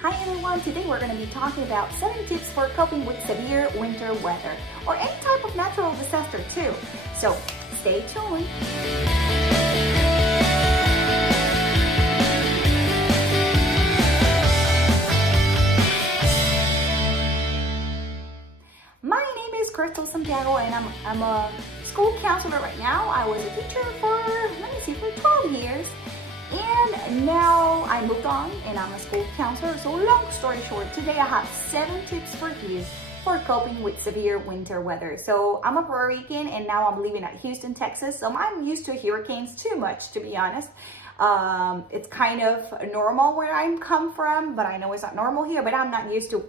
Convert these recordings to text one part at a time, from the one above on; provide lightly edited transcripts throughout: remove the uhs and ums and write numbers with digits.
Hi everyone, today we're going to be talking about 7 tips for coping with severe winter weather or any type of natural disaster too. So stay tuned. My name is Creditos and I'm a school counselor right now. I was a teacher for 12 years. And now I moved on and I'm a school counselor. So long story short, today I have 7 tips for you for coping with severe winter weather. So I'm a Puerto Rican and now I'm living at Houston, Texas. So I'm used to hurricanes too much, to be honest. It's kind of normal where I come from, but I know it's not normal here, but I'm not used to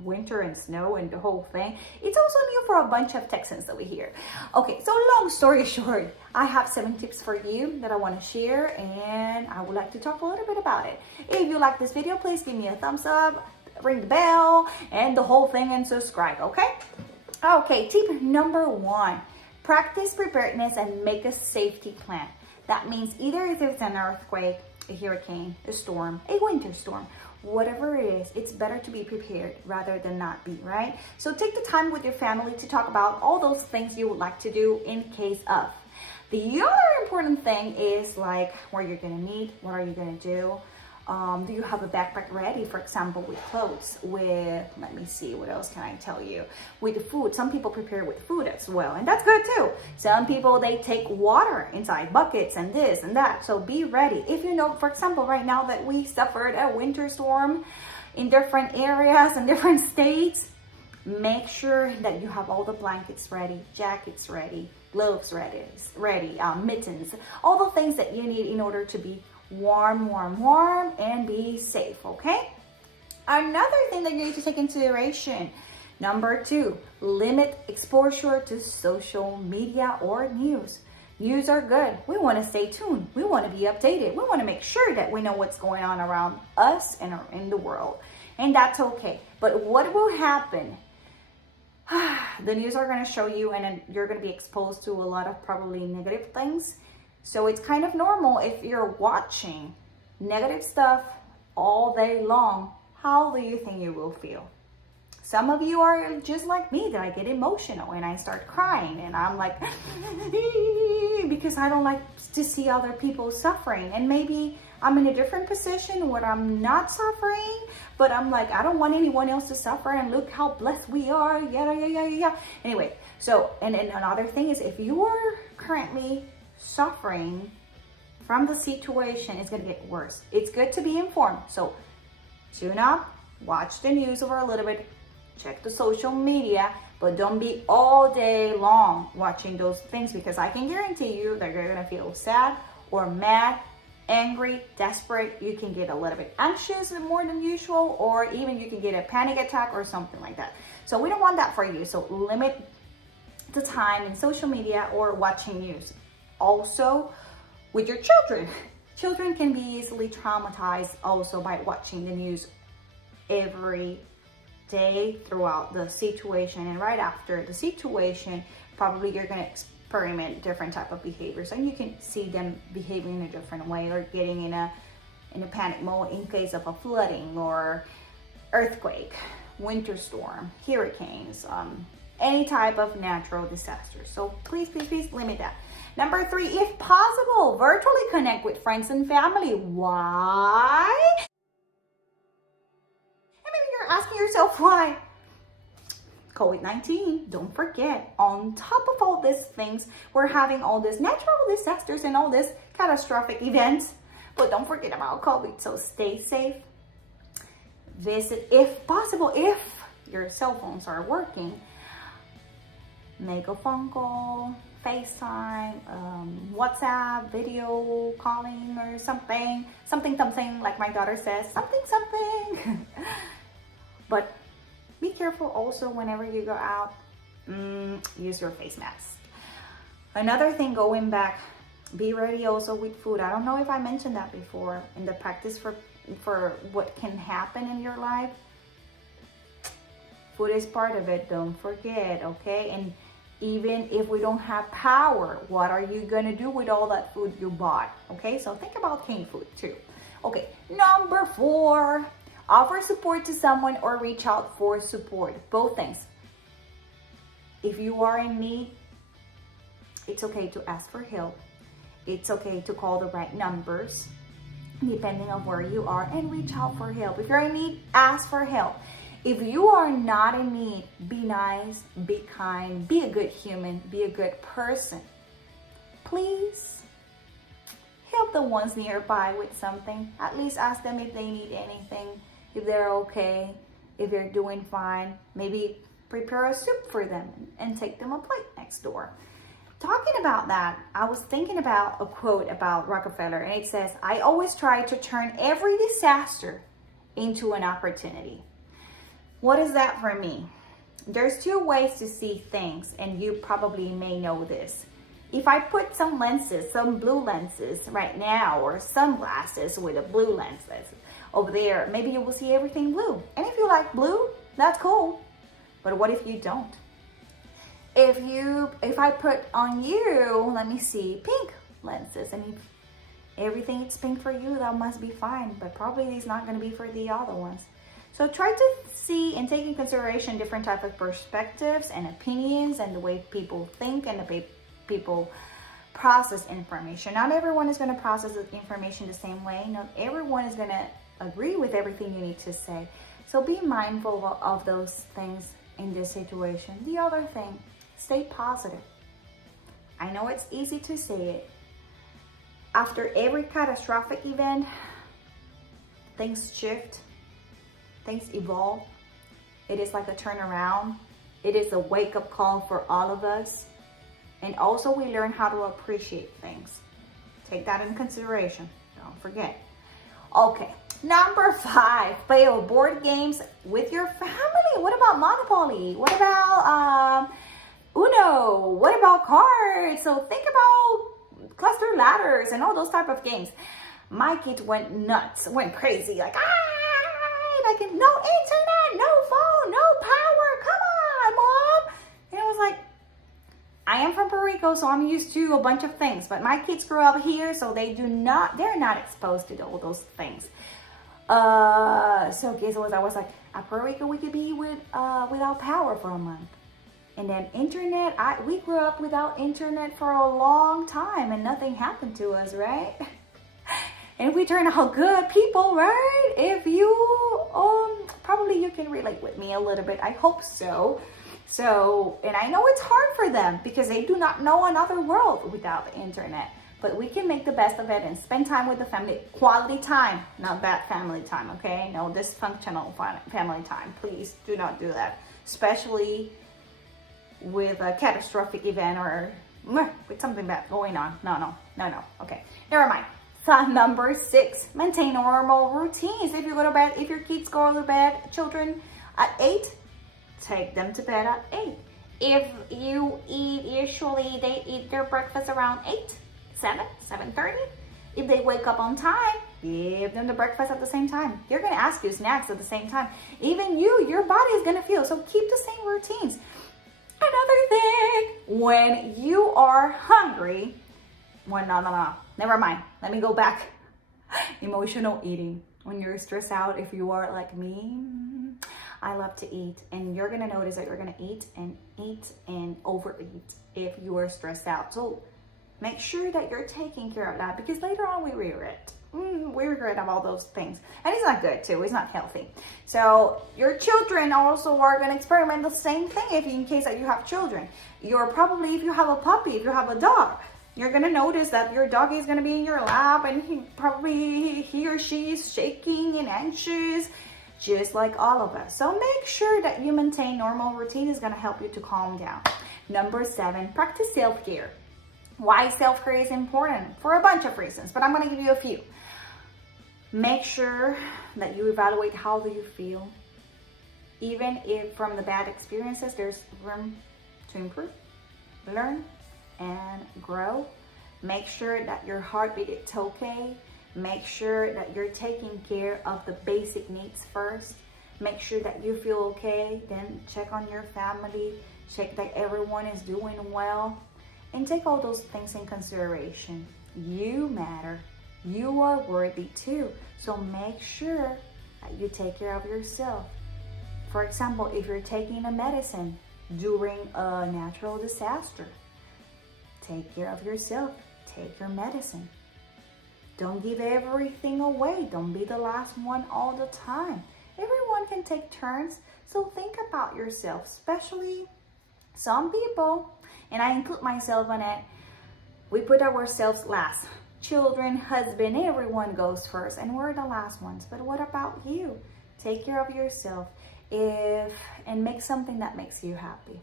winter and snow and the whole thing. It's also new for a bunch of Texans over here. Okay, so long story short, I have 7 tips for you that I want to share and I would like to talk a little bit about it. If you like this video, please give me a thumbs up, ring the bell and the whole thing and subscribe, okay? Okay, tip number 1, practice preparedness and make a safety plan. That means either if it's an earthquake, a hurricane, a storm, a winter storm, whatever it is, it's better to be prepared rather than not be, right? So take the time with your family to talk about all those things you would like to do in case of. The other important thing is like where you're gonna meet, what are you gonna do? Do you have a backpack ready, for example, with clothes, with, let me see, what else can I tell you? With food, some people prepare with food as well, and that's good too. Some people, they take water inside buckets and this and that, so be ready. If you know, for example, right now that we suffered a winter storm in different areas and different states, make sure that you have all the blankets ready, jackets ready, gloves ready, mittens, all the things that you need in order to be warm and be safe, okay? Another thing that you need to take into consideration, number 2, limit exposure to social media or news. News are good. We want to stay tuned. We want to be updated. We want to make sure that we know what's going on around us and in the world, and that's okay. But what will happen? The news are going to show you, and then you're going to be exposed to a lot of probably negative things. So it's kind of normal if you're watching negative stuff all day long. How do you think you will feel? Some of you are just like me, that I get emotional and I start crying and I'm like, because I don't like to see other people suffering. And maybe I'm in a different position where I'm not suffering, but I'm like, I don't want anyone else to suffer, and look how blessed we are. Yeah. Anyway, so, and then another thing is, if you are currently suffering from the situation, it's going to get worse. It's good to be informed. So tune up, watch the news over a little bit, check the social media, but don't be all day long watching those things, because I can guarantee you that you're going to feel sad or mad, angry, desperate. You can get a little bit anxious more than usual, or even you can get a panic attack or something like that. So we don't want that for you. So limit the time in social media or watching news. Also, with your children. Children can be easily traumatized also by watching the news every day throughout the situation, and right after the situation, probably you're going to experiment different type of behaviors, and you can see them behaving in a different way or getting in a panic mode in case of a flooding or earthquake, winter storm, hurricanes, any type of natural disaster. So please limit that. Number 3, if possible, virtually connect with friends and family. Why? And maybe you're asking yourself why. COVID-19, don't forget, on top of all these things, we're having all these natural disasters and all these catastrophic events, but don't forget about COVID. So stay safe. Visit, if possible, if your cell phones are working, make a phone call, FaceTime, WhatsApp, video calling or something like my daughter says, something. But be careful also whenever you go out, use your face mask. Another thing, going back, be ready also with food. I don't know if I mentioned that before in the practice for what can happen in your life. Food is part of it, don't forget, okay? And even if we don't have power, what are you gonna do with all that food you bought? Okay, so think about canned food too. Okay, number 4, Offer support to someone or reach out for support. Both things. If you are in need, it's okay to ask for help. It's okay to call the right numbers, depending on where you are, and reach out for help. If you're in need, ask for help. If you are not in need, be nice, be kind, be a good human, be a good person. Please help the ones nearby with something. At least ask them if they need anything, if they're okay, if they're doing fine. Maybe prepare a soup for them and take them a plate next door. Talking about that, I was thinking about a quote about Rockefeller, and it says, "I always try to turn every disaster into an opportunity." What is that for me? There's two ways to see things, and you probably may know this. If I put some lenses, some blue lenses right now, or sunglasses with a blue lenses over there, maybe you will see everything blue. And if you like blue, that's cool. But what if you don't? If I put on you, let me see, pink lenses, and if everything is pink for you, that must be fine, but probably it's not going to be for the other ones. So try to see and take in consideration different types of perspectives and opinions and the way people think and the way people process information. Not everyone is going to process the information the same way. Not everyone is going to agree with everything you need to say. So be mindful of those things in this situation. The other thing, stay positive. I know it's easy to say it. After every catastrophic event, things shift, things evolve. It is like a turnaround. It is a wake-up call for all of us. And also we learn how to appreciate things. Take that in consideration. Don't forget. Okay, number 5, play board games with your family. What about Monopoly? What about Uno? What about cards? So think about cluster ladders and all those type of games. My kids went nuts, went crazy, like, no internet, no phone, no power, come on, Mom. And I was like, I am from Puerto Rico, so I'm used to a bunch of things, but my kids grew up here, so they're not exposed to all those things. So guess what? I was like, at Puerto Rico, we could be without power for a month. And then internet, we grew up without internet for a long time and nothing happened to us, right? And we turn out good people, right? If you, probably you can relate with me a little bit. I hope so. So, and I know it's hard for them because they do not know another world without the internet. But we can make the best of it and spend time with the family. Quality time, not bad family time, okay? No dysfunctional family time. Please do not do that. Especially with a catastrophic event or with something bad going on. No. Okay, never mind. So number 6, maintain normal routines. If you go to bed, if your kids go to bed, children, at 8, take them to bed at 8. If you eat, usually they eat their breakfast around 8, 7:30. If they wake up on time, give them the breakfast at the same time. They're going to ask you snacks at the same time. Even your body is going to feel. So keep the same routines. Another thing, when you are hungry, no, never mind. Let me go back. Emotional eating. When you're stressed out, if you are like me, I love to eat, and you're going to notice that you're going to eat and overeat if you are stressed out. So make sure that you're taking care of that, because later on we regret. We regret of all those things, and it's not good too. It's not healthy. So your children also are going to experiment the same thing. If in case that you have children, you're probably, if you have a puppy, if you have a dog, you're going to notice that your dog is going to be in your lap, and he or she is shaking and anxious, just like all of us. So make sure that you maintain normal routine. Is going to help you to calm down. Number 7, practice self-care. Why self-care is important? For a bunch of reasons, but I'm going to give you a few. Make sure that you evaluate how do you feel. Even if from the bad experiences, there's room to improve, learn, and grow. Make sure that your heartbeat is okay. Make sure that you're taking care of the basic needs first. Make sure that you feel okay. Then check on your family. Check that everyone is doing well. And take all those things in consideration. You matter. You are worthy too. So make sure that you take care of yourself. For example, if you're taking a medicine during a natural disaster, take care of yourself. Take your medicine. Don't give everything away. Don't be the last one all the time. Everyone can take turns, so think about yourself, especially some people, and I include myself in it, we put ourselves last. Children, husband, everyone goes first, and we're the last ones. But what about you? Take care of yourself and make something that makes you happy.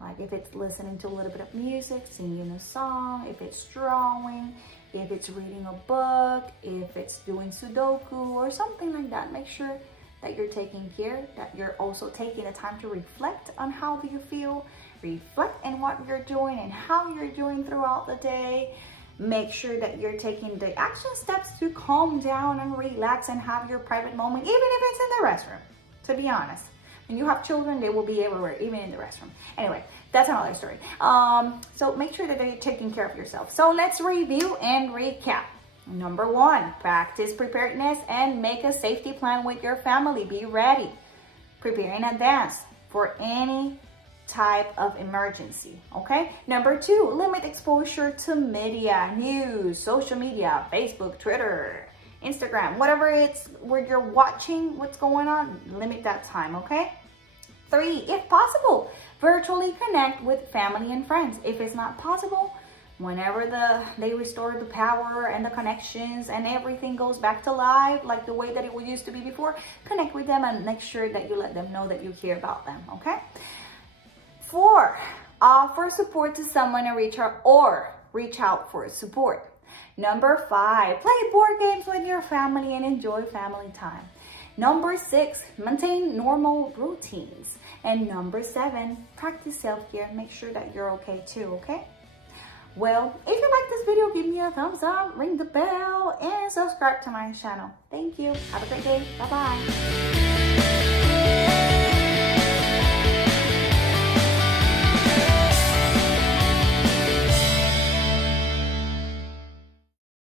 Like if it's listening to a little bit of music, singing a song, if it's drawing, if it's reading a book, if it's doing Sudoku or something like that. Make sure that you're taking care, that you're also taking the time to reflect on how you feel, reflect on what you're doing and how you're doing throughout the day. Make sure that you're taking the action steps to calm down and relax and have your private moment, even if it's in the restroom, to be honest. When you have children, they will be everywhere, even in the restroom. Anyway, that's another story. So make sure that you're taking care of yourself. So let's review and recap. Number 1, practice preparedness and make a safety plan with your family. Be ready. Prepare in advance for any type of emergency, okay? Number 2, limit exposure to media, news, social media, Facebook, Twitter, Instagram, whatever it's where you're watching what's going on, limit that time, okay? 3, if possible, virtually connect with family and friends. If it's not possible, whenever they restore the power and the connections and everything goes back to life like the way that it used to be before, connect with them and make sure that you let them know that you care about them, okay? 4, offer support to someone and reach out for support. Number 5, play board games with your family and enjoy family time. Number 6, maintain normal routines. And number 7, practice self-care. Make sure that you're okay too, okay? Well, if you like this video, give me a thumbs up, ring the bell, and subscribe to my channel. Thank you. Have a great day. Bye-bye.